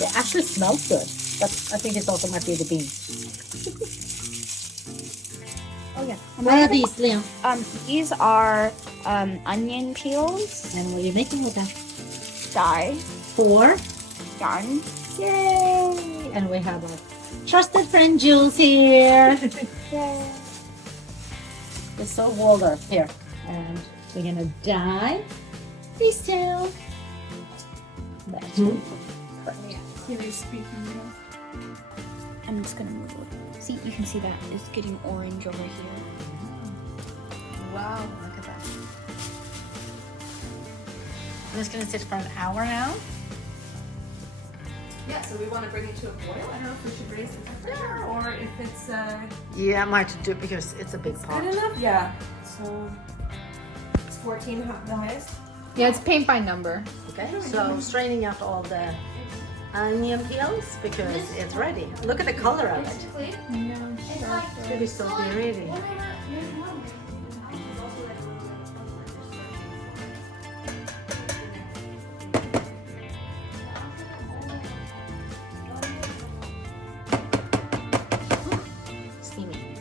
It actually smells good, but I think it's also might be the beans. Oh yeah. What are these, Liam? These are onion peels, And what are you making with them? dye, For? yarn. Yay! And we have our trusted friend Jules here. Yay. It's so Waldorf here. And we're gonna dye these two. That's I'm just gonna move it. See, you can see that it's getting orange over here. Wow, look at that. I'm just gonna sit for an hour now. Yeah, so we want to bring it to a boil. I don't know if we should raise the temperature or if it's Yeah, I might do it because it's a big pot. good enough. Yeah. So it's 14 the highest. Yeah, it's paint by number. Okay, so straining out all the onion peels because it's ready. Look at the color of it. It's really so pretty. Steamy.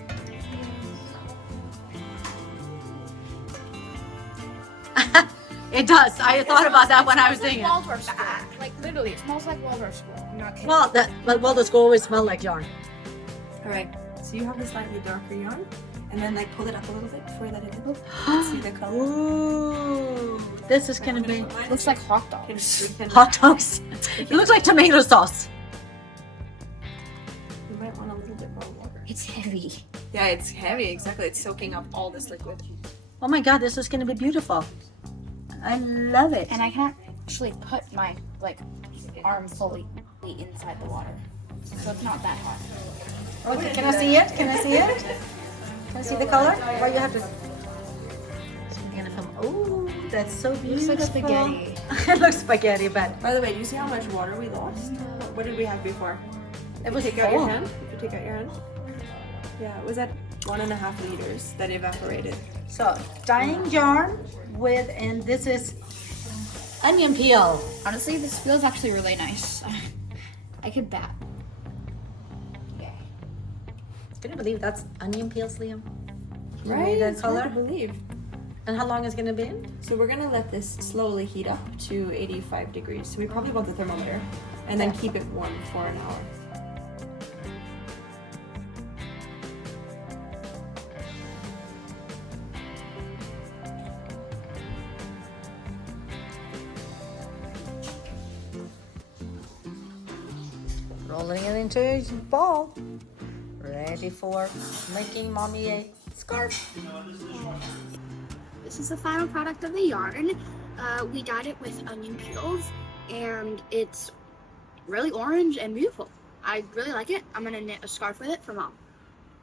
It does. I thought about that when I was doing it. Waldorf school. Like literally, it smells like Waldorf school. I'm not kidding. Well, the school always smell like yarn. All right. So you have a slightly darker yarn, and then like pull it up a little bit before you let it in. See the color. Ooh, this is gonna be Looks like hot dogs. hot dogs. It looks like tomato sauce. You might want a little bit more water. It's heavy. Yeah, it's heavy. Exactly. It's soaking up all this liquid. Oh my God, this is gonna be beautiful. I love it. And I can actually put my arm fully inside the water, so it's not that hot. Okay, can I see it? Can I see it? Can I see the color? Or you have to. So we're gonna film. Oh, that's so beautiful. Looks like spaghetti. It looks spaghetti, but By the way, do you see how much water we lost? What did we have before? it was Take out your full. hand. If you take out your hand. Yeah, it was at 1.5 liters that evaporated. So dyeing yarn with, and this is onion peel. Honestly, this feels actually really nice. I could bat. Can you believe that's onion peels, Liam? Can you Right? read that It's hard color? to believe. And how long is it gonna be in? So we're gonna let this slowly heat up to 85 degrees. So we probably want the thermometer, and then keep it warm for an hour. Rolling it into a ball. Ready for making mommy a scarf. This is the final product of the yarn. We dyed it with onion peels, and it's really orange and beautiful. I really like it. I'm gonna knit a scarf with it for mom.